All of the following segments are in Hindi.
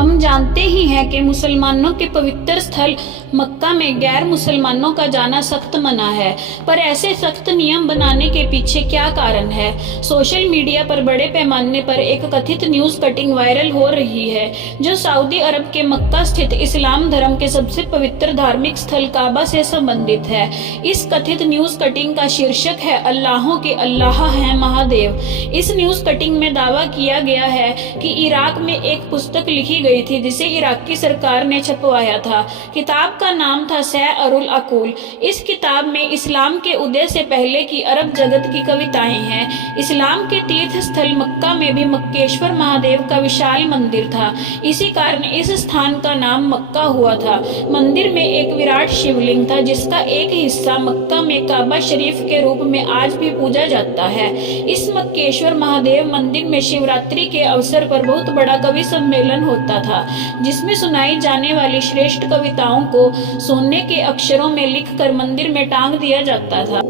हम जानते ही हैं कि मुसलमानों के पवित्र स्थल मक्का में गैर मुसलमानों का जाना सख्त मना है, पर ऐसे सख्त नियम बनाने के पीछे क्या कारण है। सोशल मीडिया पर बड़े पैमाने पर एक कथित न्यूज़ कटिंग वायरल हो रही है, जो सऊदी अरब के मक्का स्थित इस्लाम धर्म के सबसे पवित्र धार्मिक स्थल काबा से संबंधित है। इस कथित न्यूज़ कटिंग का शीर्षक है अल्लाहों के अल्लाह हैं महादेव। इस न्यूज़ कटिंग में दावा किया गया है कि इराक में एक पुस्तक लिखी गई थी जिसे इराकी सरकार ने छपवाया था। किताब का नाम था सैरुल अकूल। इस किताब में इस्लाम के उदय से पहले की अरब जगत की कविताएं हैं। इस्लाम के तीर्थ स्थल मक्का में भी मक्केश्वर महादेव का विशाल मंदिर था। इसी कारण इस स्थान का नाम मक्का हुआ था। मंदिर में एक विराट शिवलिंग था जिसका एक हिस्सा मक्का में काबा शरीफ के रूप में आज भी पूजा जाता है। इस मक्केश्वर महादेव मंदिर में शिवरात्रि के अवसर पर बहुत बड़ा कवि सम्मेलन होता था, जिसमें सुनाई जाने वाली श्रेष्ठ कविताओं को सोने के अक्षरों में लिखकर मंदिर में टांग दिया जाता था।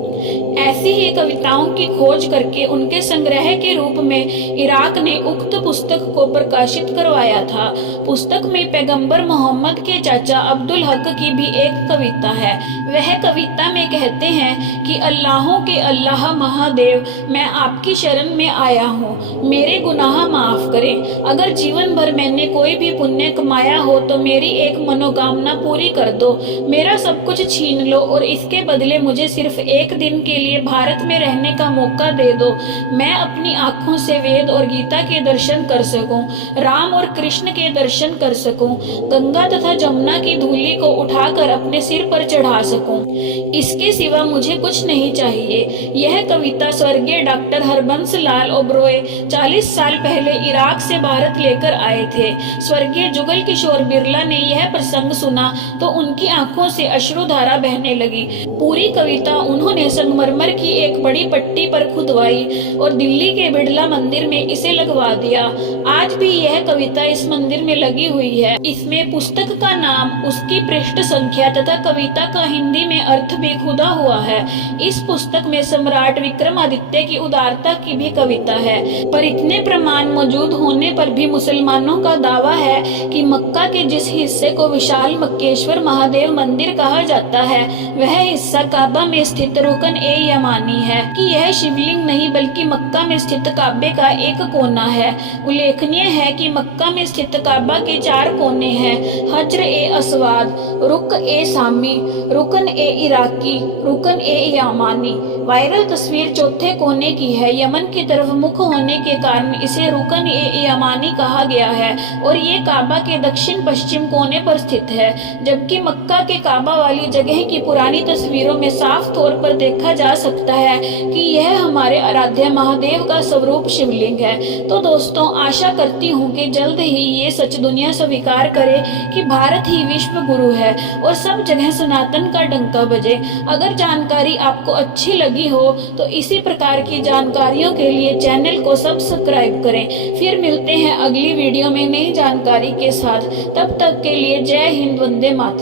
ऐसी ही कविताओं की खोज करके उनके संग्रह के रूप में इराक ने उक्त पुस्तक को प्रकाशित करवाया था। पुस्तक में पैगंबर मोहम्मद के चाचा अब्दुल हक की भी एक कविता है। वह कविता में कहते हैं कि अल्लाहों के अल्लाह महादेव, मैं आपकी शरण में आया हूँ, मेरे गुनाह माफ करें। अगर जीवन भर मैंने कोई भी पुण्य कमाया हो तो मेरी एक मनोकामना पूरी कर दो। मेरा सब कुछ छीन लो और इसके बदले मुझे सिर्फ एक दिन के लिए भारत में रहने का मौका दे दो। मैं अपनी आंखों से वेद और गीता के दर्शन कर सकूं, राम और कृष्ण के दर्शन कर सकूं, गंगा तथा जमुना की धूलि को उठाकर अपने सिर पर चढ़ा सकूं। इसके सिवा मुझे कुछ नहीं चाहिए। यह कविता स्वर्गीय डॉक्टर हरबंस लाल ओबरॉय 40 साल पहले इराक से भारत लेकर आए थे। स्वर्गीय जुगल किशोर बिरला ने यह प्रसंग सुना तो उनकी आंखों से अश्रुधारा बहने लगी। पूरी कविता उन्होंने संगमरमर की एक बड़ी पट्टी पर खुदवाई और दिल्ली के बिड़ला मंदिर में इसे लगवा दिया। आज भी यह कविता इस मंदिर में लगी हुई है। इसमें पुस्तक का नाम, उसकी पृष्ठ संख्या तथा कविता का हिंदी में अर्थ भी खुदा हुआ है। इस पुस्तक में सम्राट विक्रमादित्य की उदारता की भी कविता है, पर इतने प्रमाण मौजूद होने पर भी मुसलमानों का दावा है कि मक्का के जिस हिस्से को विशाल मक्केश्वर महादेव मंदिर कहा जाता है, वह हिस्सा काबा में स्थित रुकन ए यमानी है। कि यह शिवलिंग नहीं बल्कि मक्का में स्थित काबे का एक कोना है। उल्लेखनीय है कि मक्का में स्थित काबा के 4 कोने हैं: हजर ए अस्वाद, रुक ए सामी, रुकन ए इराकी, रुकन ए यमानी। वायरल तस्वीर चौथे कोने की है। यमन की तरफ मुख होने के कारण इसे रुकन ए यमानी कहा गया है और ये काबा के दक्षिण पश्चिम कोने पर स्थित है, जबकि मक्का के काबा वाली जगह की पुरानी तस्वीरों में साफ तौर पर देखा जा सकता है कि यह हमारे आराध्य महादेव का स्वरूप शिवलिंग है। तो दोस्तों, आशा करती हूँ कि जल्द ही ये सच दुनिया स्वीकार करे कि भारत ही विश्व गुरु है और सब जगह सनातन का डंका बजे। अगर जानकारी आपको अच्छी लगी हो तो इसी प्रकार की जानकारियों के लिए चैनल को सब्सक्राइब करें। फिर मिलते हैं अगली वीडियो में नई जानकारी के साथ। तब तक के लिए जय हिंद, वंदे मातरम।